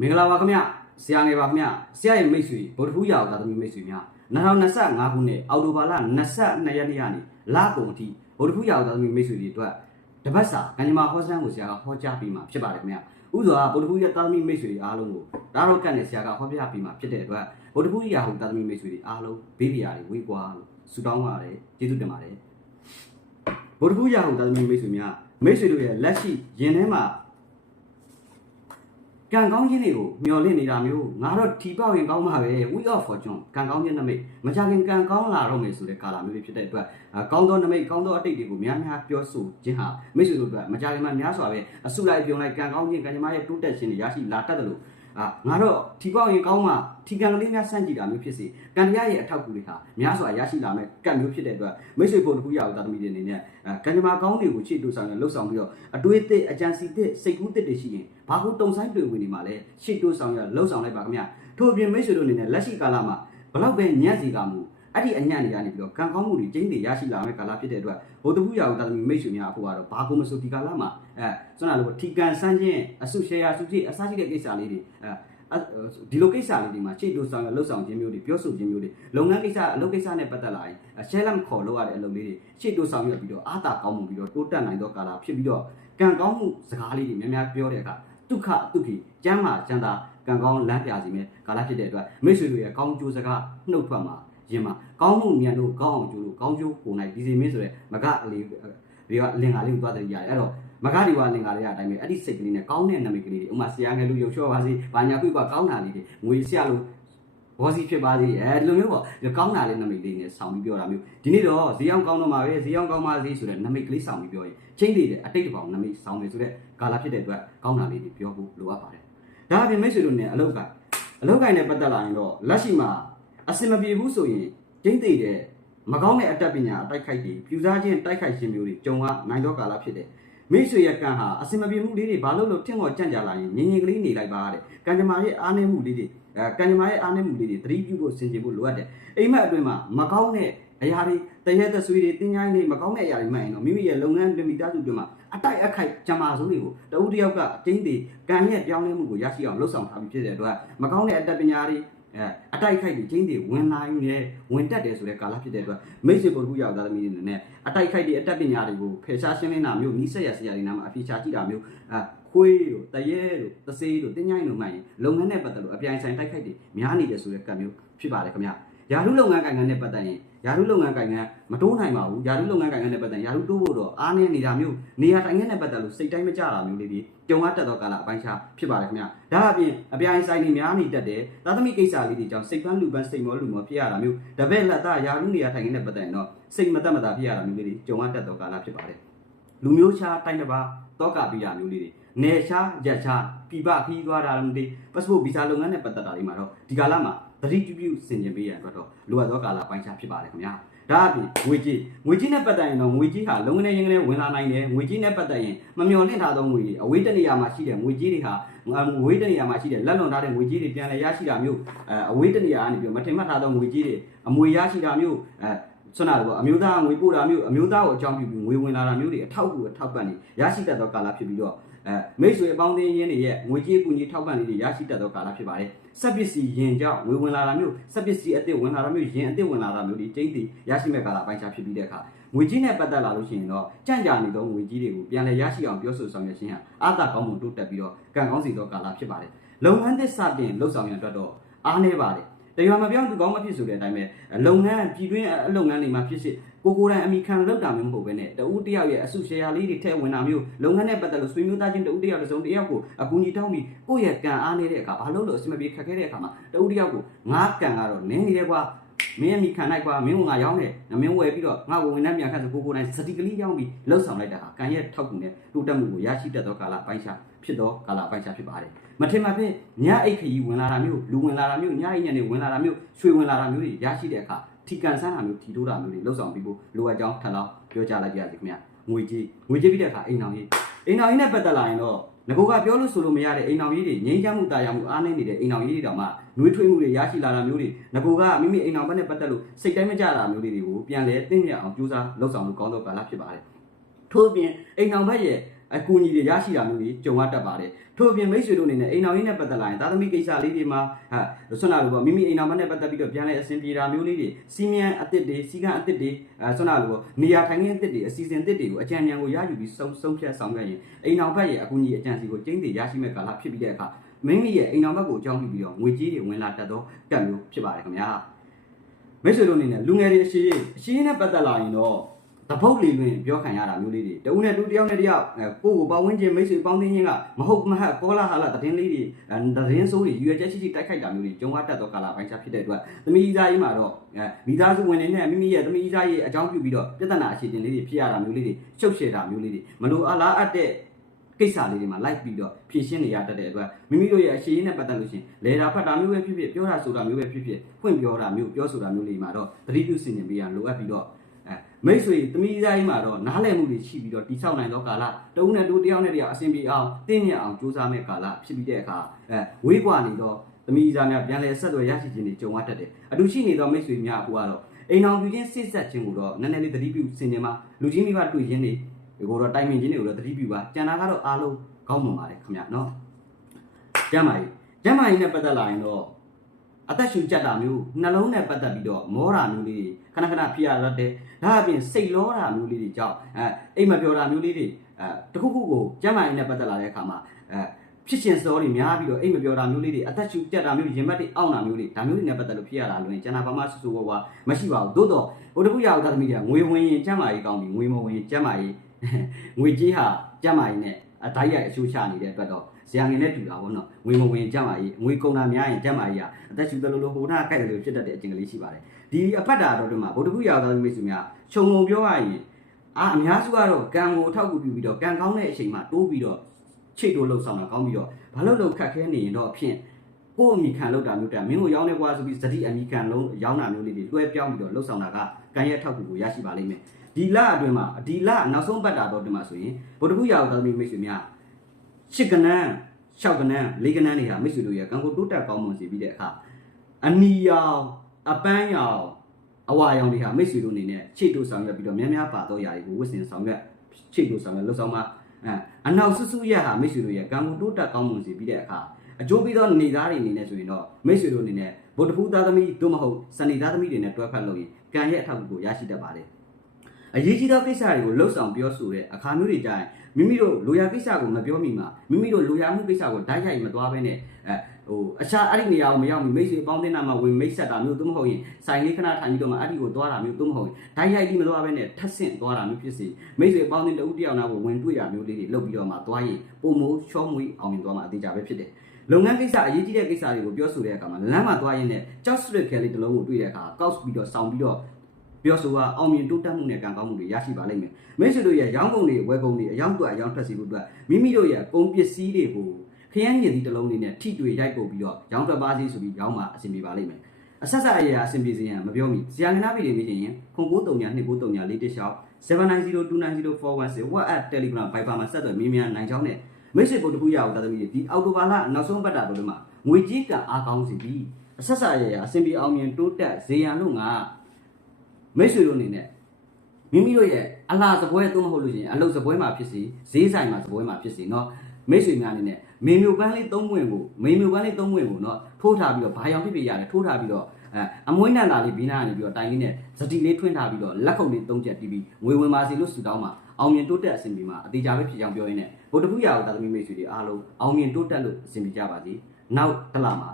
မင်္ဂလာပါခင်ဗျဆရာငယ်ပါခင်ဗျဆရာရဲ့မိတ်ဆွေဗုဒ္ဓဖူးရာသာသမီမိတ်ဆွေများ2025ခုနှစ်အောက်တိုဘာလ22ရက်နေ့ကနေလကုန်အထိဗုဒ္ဓဖူးရာသာသမီမိတ်ဆွေတွေအတွက်တပတ်စာကံကြမ္မာဟောစံကိုဆရာကဟောကြားပေးမှာဖြစ်ပါတယ်ခင်ဗျဥစွာဗုဒ္ဓဖူးရာသာသမီမိတ်ဆွေတွေအားလုံးကိုဒါတော့ကန့်နေဆရာကဟောပြပေးမှာဖြစ်တဲ့အတွက်ဗုဒ္ဓဖူးရာဟုတ်သာသမီမိတ်ဆွေတွေအားလုံးဘေးပြရာတွေဝေးကွာလို့ဆုတောင်းပါတယ်ကျေးဇူးတင်ပါတယ်ဗုဒ္ဓဖူးရာဟုတ်သာသမီမိတ်ဆွေများမိတ်ဆွေတို့ရဲ့လက်ရှိယင်ထဲမှာ ကံကောင်းခြင်းတွေကိုမျှော်လင့်နေတာမျိုးငါတော့ထီပေါက်ရင်ကောင်းမှာပဲ we of fortune ကံကောင်းခြင်းနမိတ်မကြခင်ကံကောင်းလာတော့မယ်ဆိုတဲ့ကာလမျိုးတွေဖြစ်တဲ့အတွက်အာကောင်းသောနမိတ်ကောင်းသောအတိတ်တွေကိုများများပြောဆိုခြင်းဟာမိတ်ဆွေတို့အတွက်မကြခင်မှများစွာပဲအဆုလိုက်ပြုံလိုက်ကံကောင်းခြင်းကံကြမ္မာရဲ့တိုးတက်ခြင်းတွေရရှိလာတတ်တယ်လို့အာငါတော့ထီပေါက်ရင်ကောင်းမှာထီကံကလေးများစန့်ကြည့်တာမျိုးဖြစ်စေ ကံတရားရဲ့အထောက်အကူတွေဟာများစွာရရှိလာမဲ့ကံမျိုးဖြစ်တဲ့အတွက်မိတ်ဆွေဖို့တစ်ခုရအောင်သာသမီတွေအနေနဲ့အာကံကြမ္မာကောင်းတွေကိုချစ်တူဆောင်ရလှုပ်ဆောင်ပြီးတော့အတွေးအသစ်အကြံစီသစ်စိတ်ကူးသစ်တွေရှိရင်ဘာလို့တုံဆိုင်တွေ့ဝင်နေမှာလဲရှေ့တိုးဆောင်ရလှုပ်ဆောင်လိုက်ပါခင်ဗျထို့အပြင်မိတ်ဆွေတို့အနေနဲ့လက်ရှိကာလမှာဘလောက်ပဲညံ့စီကမှုအဲ့ဒီအညံ့တွေကနေပြီးတော့ကံကောင်းမှုတွေကျင်းတွေရရှိလာမဲ့ကာလဖြစ်တဲ့အတွက်ဘုဒ္ဓဘုရားကိုတာသမီမိတ်ဆွေများအဖို့ကတော့ဘာကုန်မဆိုဒီကာလမှာအဲဆွမ်းနာလို့ထီကန်ဆန်းခြင်းအဆုရှယ်ယာစုကြည့်အစားရှိတဲ့ကိစ္စလေးတွေအဲ ဒီလိုကိစ္စလေးတွေမှာရှေ့တိုးဆောင်ရလှုပ်ဆောင်ခြင်းမျိုးတွေပြောဆိုခြင်းမျိုးတွေလုပ်ငန်းကိစ္စအလုပ်ကိစ္စနဲ့ပတ်သက်လာရင်ရှယ်လမ်ခေါ်လို့ရတဲ့အလုပ်လေးတွေရှေ့တိုးဆောင်ရပြီးတော့အာတာကောင်းမှုပြီးတော့တိုးတက်နိုင်သောကာလဖြစ်ပြီးတော့ကံကောင်းမှုစကားလေးတွေများများပြောတဲ့အခါဒုက္ခဒုက္ခိကျမ်းမာကျမ်းသာကံကောင်းလမ်းပြစီမယ်ကာလဖြစ်တဲ့အတွက်မိတ်ဆွေတို့ရဲ့ကောင်းကျိုးစကားနှုတ်ထွက်မှာယင်မှာကောင်းမှုမြန်တို့ကောင်းအောင်ကျိုးလို့ကောင်းကျိုးကိုနိုင်ဒီစီမင်းဆိုတဲ့မကအလေးတွေကလင်္ကာလေးကိုသွားတဲ့ရတယ်အဲ့တော့ မကဒီဝလင်္ကာလေးကအတိုင်းပဲအဲ့ဒီစိတ်ကလေးနဲ့ကောင်းတဲ့နာမည်ကလေးတွေဥမာဆရာငယ်လူရုပ်ချောပါစေဘာညာခွေကကောင်းတာလေးတွေငွေဆရာလို့ဘောစီဖြစ်ပါစေအဲဒီလိုမျိုးပေါ့ဒီကောင်းတာလေးနာမည်လေးနဲ့ဆောင်းပြီးပြောတာမျိုးဒီနေ့တော့ဇီအောင်ကောင်းတော့မှာပဲဇီအောင်ကောင်းပါစေဆိုတဲ့နာမည်ကလေးဆောင်းပြီးပြောရင်ချင်းသေးတဲ့အတိတ်တပေါင်းနာမည်ဆောင်းမယ်ဆိုတဲ့ကာလဖြစ်တဲ့အတွက်ကောင်းတာလေးတွေပြောဖို့လိုအပ်ပါတယ်ဒါအပြင်မိတ်ဆွေတို့နဲ့အလောက်ကအလောက်ကိုင်းနဲ့ပတ်သက်လာရင်တော့လက်ရှိမှာအစင်မပြေဘူးဆိုရင်ချင်းသေးတဲ့မကောင်းတဲ့အတတ်ပညာအတိုက်ခိုက်တွေပြူစားခြင်းတိုက်ခိုက်ခြင်းမျိုးတွေကြုံရနိုင်တော့ကာလဖြစ်တဲ့ မိတ်ဆွေရဲ့ကံဟာအစင်မပြေမှုလေးတွေဘာလို့လို့ထင်ပေါ်ကြံ့ကြလာရင်ငြင်ငြင်ကလေးနေလိုက်ပါတဲ့ကံကြမ္မာရဲ့အားနည်းမှုလေးတွေအဲကံကြမ္မာရဲ့အားနည်းမှုလေးတွေသတိပြုဖို့ဆင်ခြင်ဖို့လိုအပ်တယ်အိမ်မက်အတွင်းမှာမကောင်းတဲ့အရာတွေတရဲသက်ဆွေးတွေတင်းချိုင်းတွေမကောင်းတဲ့အရာတွေမှန်ရင်တော့မိမိရဲ့လုပ်ငန်းတွေမိသားစုတွေမှာအတိုက်အခိုက်ကြမ္မာစိုးတွေကိုတဦးတစ်ယောက်ကအတင်းသေးကံရဲ့ပြောင်းလဲမှုကိုရရှိအောင်လှုပ်ဆောင်ထားပြီးဖြစ်တဲ့အတွက်မကောင်းတဲ့အတတ်ပညာတွေ အဲအတိုက်ခိုက်တွေချင်းတွေဝင်လာနေဝင်တက်တယ်ဆိုတဲ့ကာလဖြစ်တဲ့အတွက်မိတ်ဆွေပုဂ္ဂိုလ်ရောက်သားသမီးတွေနဲ့အတိုက်ခိုက်တွေအတက်ပညာတွေကိုဖယ်ရှားရှင်းလင်းတာမျိုးနီးစက်ရဆရာတွေနာမှာအပြေချာကြည့်တာမျိုးအဲခွေးတို့တရဲတို့တဆေးတို့တင်းញိုင်းတို့မှရင်လုပ်ငန်းနဲ့ပတ်သက်လို့အပြိုင်ဆိုင်တိုက်ခိုက်တွေများနေတယ်ဆိုတဲ့ကံမျိုးဖြစ်ပါတယ်ခင်ဗျာ ယာရုလုပ်ငန်းကိုင်ငန်းနဲ့ပတ်သက်ရင်ယာရုလုပ်ငန်းကိုင်ငန်းမတိုးနိုင်ပါဘူးယာရုလုပ်ငန်းကိုင်ငန်းနဲ့ပတ်သက်ရင်ယာရုတိုးဖို့တော့အားနည်းနေတာမျိုးနေရာတိုင်ငန်းနဲ့ပတ်သက်လို့စိတ်တိုင်းမကြတာမျိုးလေးတွေကြုံရတတ်သောကာလအပိုင်းခြားဖြစ်ပါတယ်ခင်ဗျာဒါအပြင်အပြိုင်ဆိုင်တွေများနေတတ်တယ်သာသမီကိစ္စလေးတွေကြောင့်စိတ်ပန်းလူပန်းစိတ်မောလူမောဖြစ်ရတာမျိုးတပည့်လက်သားယာရုနေရာတိုင်ငန်းနဲ့ပတ်သက်ရင်တော့စိတ်မသက်မသာဖြစ်ရတာမျိုးလေးတွေကြုံရတတ်သောကာလဖြစ်ပါတယ်လူမျိုးခြားတိုင်းတစ်ပါးတောကပြရမျိုးလေးတွေနေရှားရက်ရှားပြပခီးသွားတာလည်းမသိပတ်စပို့ဗီဇာလုပ်ငန်းနဲ့ပတ်သက်တာတွေမှာတော့ဒီကာလမှာ သတိပြုပြုဆင်ခြင်ပေးရတဲ့အတွက်တော့လိုအပ်သောကာလပိုင်းခြားဖြစ်ပါတယ်ခင်ဗျာဒါအပြင်ငွေကြေးငွေကြေးနဲ့ပတ်သက်ရင်တော့ငွေကြေးဟာလုံငနေရင်ကနေဝင်လာနိုင်တယ်ငွေကြေးနဲ့ပတ်သက်ရင်မမျှော်လင့်ထားသောငွေတွေအဝေးတနေရာမှာရှိတဲ့ငွေကြေးတွေဟာငွေတနေရာမှာရှိတဲ့လက်လွန်ထားတဲ့ငွေကြေးတွေပြန်လည်ရရှိတာမျိုးအဲအဝေးတနေရာကနေပြီးမထင်မှတ်ထားသောငွေကြေးတွေအမွေရရှိတာမျိုးအဲ ဆွမ်းနာတော့အမျိုးသားငွေပို့တာမျိုးအမျိုးသားကိုအကြောင်းပြုပြီးငွေဝင်လာတာမျိုးတွေအထောက်အကူအထောက်ပံ့နေရရှိတတ်သောကာလဖြစ်ပြီးတော့အဲမိတ်ဆွေအပေါင်းအသင်းရင်းတွေရဲ့ငွေကြေးကူညီထောက်ပံ့လေးတွေရရှိတတ်သောကာလဖြစ်ပါတယ်စက်ပစ္စည်းရင်ကြောင့်ငွေဝင်လာတာမျိုးစက်ပစ္စည်းအသစ်ဝင်လာတာမျိုးရင်အသစ်ဝင်လာတာမျိုးဒီကျင်းတည်ရရှိမဲ့ကာလပိုင်းခြားဖြစ်ပြီးတဲ့အခါငွေကြီးနဲ့ပတ်သက်လာလို့ရှိရင်တော့ကြံ့ကြာနေသောငွေကြီးတွေကိုပြန်လည်ရရှိအောင်ပြောဆိုဆောင်ရွက်ခြင်းဟာအာသာကောင်းမှုတိုးတက်ပြီးတော့ကံကောင်းစီသောကာလဖြစ်ပါတယ်လုပ်ငန်းသစ်စတင်လှုပ်ဆောင်ရတဲ့တော့အားနည်းပါတယ် တရွာမပြောင်းသူကောင်းမဖြစ်ဆိုတဲ့အတိုင်းပဲလုပ်ငန်းပြည်တွင်းအလုပ်ငန်းတွေမှာဖြစ်ဖြစ်ကိုကိုယ်တိုင်အမိခံလောက်တာမျိုးမဟုတ်ဘဲနဲ့တဦးတယောက်ရဲ့အစုရှယ်ယာလေးတွေထည့်ဝင်တာမျိုးလုပ်ငန်းနဲ့ပတ်သက်လို့ဆွေမျိုးသားချင်းတဦးတယောက်တစ်စုံတစ်ယောက်ကိုအကူအညီတောင်းပြီးကိုယ့်ရဲ့ကံအားနေတဲ့အခါဘာလို့လို့အဆင်မပြေခက်ခဲတဲ့အခါမှာတဦးတယောက်ကိုငါကံကတော့နင်းနေတယ်ကွာမင်းအမိခံလိုက်ကွာမင်းကငါရောက်တယ်မင်းဝယ်ပြီးတော့ငါ့ကိုဝင်နှက်မြန်ခတ်ဆိုကိုကိုယ်တိုင်စတိကလေးရောက်ပြီးလှုပ်ဆောင်လိုက်တာဟာကံရဲ့ထောက်ကူနဲ့တိုးတက်မှုကိုရရှိတတ်သောကာလပိုင်းခြားဖြစ်သောကာလပိုင်းခြားဖြစ်ပါတယ် မထင်မှတ်ဖက်ညအိတ်ခရီးဝင်လာတာမျိုးလူဝင်လာတာမျိုးညအိတ်ညနေဝင်လာတာမျိုးရွှေဝင်လာတာမျိုးတွေရရှိတဲ့အခါထီကန်ဆန်းတာမျိုးထီတိုးတာမျိုးတွေလှုပ်ဆောင်ပြီးဖို့လိုအပ်ကြောင်းထပ်လောင်းပြောကြားလိုက်ကြရစီခင်ဗျငွေကြီးငွေကြီးပြီးတဲ့အခါအိမ်တော်ကြီးအိမ်တော်ကြီးနဲ့ပတ်သက်လာရင်တော့ငကိုကပြောလို့ဆိုလို့မရတဲ့အိမ်တော်ကြီးတွေငြိမ်းချမ်းမှုတာယာမှုအားနည်းနေတဲ့အိမ်တော်ကြီးတွေတောင်မှနှွေးထွေးမှုတွေရရှိလာတာမျိုးတွေငကိုကမိမိအိမ်တော်ဘက်နဲ့ပတ်သက်လို့စိတ်တိုင်းမကြတာမျိုးတွေကိုပြန်လဲသိမြတ်အောင်ကြိုးစားလှုပ်ဆောင်လို့ကောင်းသောကာလဖြစ်ပါတယ်ထို့အပြင်အိမ်တော်ဘက်ရဲ့ အကူအညီတွေရရှိတာမျိုးတွေကြုံရတတ်ပါတယ်ထို့အပြင်မိတ်ဆွေတို့အနေနဲ့အိမ်တော်ရေးနဲ့ပတ်သက်လာရင်သာသမီကိစ္စလေးတွေမှာဟာဆွမ်းနာလိုပေါ့မိမိအိမ်တော်မနဲ့ပတ်သက်ပြီးတော့ပြန်လဲအဆင်ပြေတာမျိုးလေးတွေစီမံအသစ်တွေစီကံအသစ်တွေအဲဆွမ်းနာလိုပေါ့နေရာထိုင်ခင်းအသစ်တွေအစီအစဉ်အသစ်တွေကိုအကြံဉာဏ်ကိုရယူပြီးစုံစုံဖြတ်ဆောင်ရွက်ရင်အိမ်တော်ဘက်ရဲ့အကူအညီအကြံစီကိုကျင်းတည်ရရှိမဲ့ကာလဖြစ်ပြီးတဲ့အခါမိမိရဲ့အိမ်တော်ဘက်ကိုအကြောင်းပြုပြီးတော့ငွေကြေးတွေဝင်လာတတ်သောတက်မျိုးဖြစ်ပါတယ်ခင်ဗျာမိတ်ဆွေတို့အနေနဲ့လူငယ်တွေအရှိအရှိနဲ့ပတ်သက်လာရင်တော့ တပုတ်လီလွင်ပြောခံရတာမျိုးလေးတွေတဦးနဲ့တူတယောက်နဲ့တယောက်အဲကိုယ့်ကိုပေါင်းဝန်းကျင်မိတ်ဆွေပေါင်းသင်းချင်းကမဟုတ်မဟတ်ကောလာဟာလာသတင်းလေးတွေအဲသတင်းဆိုးတွေရွေချက်ရှိရှိတိုက်ခိုက်တာမျိုးတွေကြုံရတတ်သောကာလပိုင်းခြားဖြစ်တဲ့အတွက်သမီးသားကြီးမှာတော့အဲမိသားစုဝင်တွေနဲ့မိမိရဲ့သမီးသားရဲ့အကြောင်းပြုပြီးတော့ပြဿနာအခြေတင်လေးတွေဖြစ်ရတာမျိုးလေးတွေရှုပ်ရှဲတာမျိုးလေးတွေမလိုအလားအပ်တဲ့ကိစ္စလေးတွေမှာလိုက်ပြီးတော့ဖြည့်ရှင်းနေရတတ်တဲ့အတွက်မိမိတို့ရဲ့အရှိရင်းနဲ့ပတ်သက်လို့ရှိရင်လေတာဖတ်တာမျိုးပဲဖြစ်ဖြစ်ပြောတာဆိုတာမျိုးပဲဖြစ်ဖြစ်ဖွင့်ပြောတာမျိုးပြောဆိုတာမျိုးလေးမှာတော့သတိပြုစီရင်ပေးရလိုအပ်ပြီးတော့အဲ မိတ်ဆွေသမီးသားကြီးမှာတော့နားလည်မှုတွေရှိပြီးတော့တိဆောက်နိုင်သောကာလတဦးနဲ့တူတယောက်နဲ့တယောက်အဆင်ပြေအောင်တင်းမြတ်အောင်ကြိုးစားမဲ့ကာလဖြစ်ပြီးတဲ့အခါအဲဝေးကွာနေသောသမီးသားများပြန်လည်ဆက်သွယ်ရရှိခြင်းတွေကြုံရတတ်တယ်အတူရှိနေသောမိတ်ဆွေများအခုကတော့အိမ်အောင်ပြုခြင်းစစ်ဆက်ခြင်းကိုတော့နည်းနည်းလေးသတိပြုစင်ကြမှာလူချင်းမိဘတွေ့ခြင်းတွေဒီကိုတော့တိုင်ပင်ခြင်းတွေကိုတော့သတိပြုပါကျန်တာကတော့အားလုံးကောင်းမွန်ပါတယ်ခင်ဗျာနော်ကျမ်းမာရေးကျမ်းမာရေးနဲ့ပတ်သက်လာရင်တော့ အသက်ရှူကြက်တာမျိုးနှလုံးနဲ့ပတ်သက်ပြီးတော့မောတာမျိုးလေးတွေခဏခဏဖြစ်ရတတ်တယ်ဒါအပြင်စိတ်လောတာမျိုးလေးတွေကြောင့်အဲအိမ်မပြောတာမျိုးလေးတွေအဲတခုခုကိုကျမ်းမာရေးနဲ့ပတ်သက်လာတဲ့အခါမှာအဲဖြစ်ရှင်စောတွေများပြီးတော့အိမ်မပြောတာမျိုးလေးတွေအသက်ရှူကြက်တာမျိုးရင်ဘတ်တွေအောင့်တာမျိုးတွေဒါမျိုးတွေနဲ့ပတ်သက်လို့ဖြစ်ရတာလို့ကျန်တာဘာမှဆူဆူဝါဝါမရှိပါဘူးသို့တော့ဘုဒ္ဓဘုရားဥဒ္ဒသမီးတွေကငွေဝင်ရင်ကျမ်းမာရေးကောင်းပြီငွေမဝင်ရင်ကျမ်းမာရေးငွေကြီးဟာကျမ်းမာရေးနဲ့အတိုင်းရိုက်အချိုးချနေတဲ့အတွက်တော့ဇာငင်နဲ့တူတာပေါ့နော် ငွေမဝင်ကျမ်းမာရေးငွေကုန်တာများရင်ကျမ်းမာရေးကအသက်ရှူသလိုလိုဟိုနာကိုက်တယ်လို့ဖြစ်တတ်တဲ့အကျင့်ကလေးရှိပါတယ်ဒီအဖက်တာတော့ဒီမှာဗုဒ္ဓဘုရားသားမိတ်ဆွေများခြုံငုံပြောရရင်အာအများစုကတော့ကံကိုအထောက်အကူပြုပြီးတော့ကံကောင်းတဲ့အချိန်မှာတိုးပြီးတော့ချိတ်တိုးလှုပ်ဆောင်တာကောင်းပြီးတော့ဘာလို့လို့ခက်ခဲနေရင်တော့အဖြစ်ကိုယ့်အမိခံလောက်တာမျိုးတက်မင်းကိုရောင်းနေကွာဆိုပြီးစတိအမိခံလုံးရောင်းတာမျိုးလေးတွေလွှဲပြောင်းပြီးတော့လှုပ်ဆောင်တာကကံရဲ့အထောက်အကူကိုရရှိပါလိမ့်မယ်ဒီလအတွင်းမှာဒီလနောက်ဆုံးပတ်တာတော့ဒီမှာဆိုရင်ဗုဒ္ဓဘုရားသားမိတ်ဆွေများရှစ်ကနန်း ၆ကနန်း၄ကနန်းတွေဟာမိတ်ဆွေတို့ရဲ့ကံကိုတိုးတက်ကောင်းမွန်စေပြီးတဲ့အခါအနီရောင်အပန်းရောင်အဝါရောင်တွေဟာမိတ်ဆွေတို့အနေနဲ့ခြေတိုးဆောင်ရွက်ပြီးတော့များများပါတော့ຢာတွေကိုဝစ်စင်ဆောင်ရွက်ခြေတိုးဆောင်ရွက်လှုပ်ဆောင်မှာအဲအနောက်ဆွဆွရက်ဟာမိတ်ဆွေတို့ရဲ့ကံကိုတိုးတက်ကောင်းမွန်စေပြီးတဲ့အခါအကျိုးပြီးတော့နေသားတွေအနေနဲ့ဆိုရင်တော့မိတ်ဆွေတို့အနေနဲ့ဗုဒ္ဓဖူးသားသမီးတို့မဟုတ်စနေသားသမီးတွေနဲ့တွဲဖက်လို့ရင်ကံရဲ့အထောက်အကူကိုရရှိတတ်ပါတယ် အရေးကြီးသောကိစ္စတွေကိုလှုပ်ဆောင်ပြောဆိုတဲ့အခါမျိုးတွေကြရင်မိမိတို့လိုရာကိစ္စကိုမပြောမိမှာမိမိတို့လိုရာမှုကိစ္စကိုဓာတ်ရိုက်မသွားဘဲနဲ့အဲဟိုအခြားအဲ့ဒီနေရာကိုမရောက်မီမိတ်ဆွေပေါင်းတင်တာမှဝင်မိတ်ဆက်တာမျိုးသို့မဟုတ်ရင်ဆိုင်လေးခဏထိုင်ပြီးတော့မှအဲ့ဒီကိုသွားတာမျိုးသို့မဟုတ်ရင်ဓာတ်ရိုက်ပြီးမသွားဘဲနဲ့ထပ်ဆင့်သွားတာမျိုးဖြစ်စီမိတ်ဆွေပေါင်းတင်တဦးတယောက်နာကိုဝင်တွေ့ရမျိုးလေးတွေလုပ်ပြီးတော့မှသွားရင်ပုံမိုးရှော့မွေးအောင်မြင်သွားမှအသေးချာပဲဖြစ်တယ်လုပ်ငန်းကိစ္စအရေးကြီးတဲ့ကိစ္စတွေကိုပြောဆိုတဲ့အခါမှာလမ်းမှာသွားရင်းနဲ့ကြောက်စရစ်ခဲလေးတစ်လုံးကိုတွေ့တဲ့အခါကောက်ပြီးတော့ဆောင်းပြီးတော့ ပြောဆိုကအောင်မြင်တိုးတက်မှုနဲ့ကံကောင်းမှုတွေရရှိပါလိမ့်မယ်မိတ်ဆွေတို့ရဲ့ရောင်းကုန်တွေဝယ်ကုန်တွေအယောင်တွက်အယောင်ထွက်စီဖို့အတွက်မိမိတို့ရဲ့ကုန်ပစ္စည်းတွေကိုခရမ်းညင်စီတစ်လုံးလေးနဲ့ထိတွေ့ရိုက်ပုတ်ပြီးတော့ရောင်းထွက်ပါစီဆိုပြီးရောင်းမှာအဆင်ပြေပါလိမ့်မယ်အဆက်ဆက်အရာအဆင်ပြေစေရန်မပြောမိဇာငနာဗီတွေမြင်ရင်ခု9 3 2 9 3 4လေးတစ်လျှောက်79029041 WhatsApp Telegram Viber မှာဆက်သွယ်မြင်းများနိုင်ကြောင်းနဲ့မိတ်ဆွေပုတ်တခုရအောင်တာသမီးဒီအော်တိုဘာလနောက်ဆုံးပတ်တာတို့မှာငွေကြီးကံအားကောင်းစီပြီးအဆက်ဆက်အရာအဆင်ပြေအောင်မြင်တိုးတက်စေရန်လို့ငါ မိတ်ဆွေတို့အနေနဲ့ မိမိတို့ရဲ့အလားစပွဲသုံးမဟုတ်လို့ရှိရင်အလုတ်စပွဲမှာဖြစ်စီဈေးဆိုင်မှာစပွဲမှာဖြစ်စီเนาะမိတ်ဆွေများအနေနဲ့မေမျိုးပန်းလေးသုံးပွင့်ကိုမေမျိုးပန်းလေးသုံးပွင့်ကိုเนาะထိုးထားပြီးတော့ဘာရောင်ဖြစ်ဖြစ်ရတယ်ထိုးထားပြီးတော့အဲအမွှေးနန္တာလေးဘီနာကနေပြီးတော့တိုင်လေးနဲ့ဇတိလေးထွင်းထားပြီးတော့လက်ခုပ်လေးသုံးချက်တီးပြီးငွေဝင်ပါစီလို့ဆူတောင်းမှာအောင်မြင်တိုးတက်အဆင်ပြေမှာအသေးချာပဲဖြစ်ကြောင်းပြောရင်းနဲ့ဗုဒ္ဓဘုရားကိုတာသမီမိတ်ဆွေတွေအားလုံးအောင်မြင်တိုးတက်လို့အဆင်ပြေကြပါစေနောက်တစ်လမှာ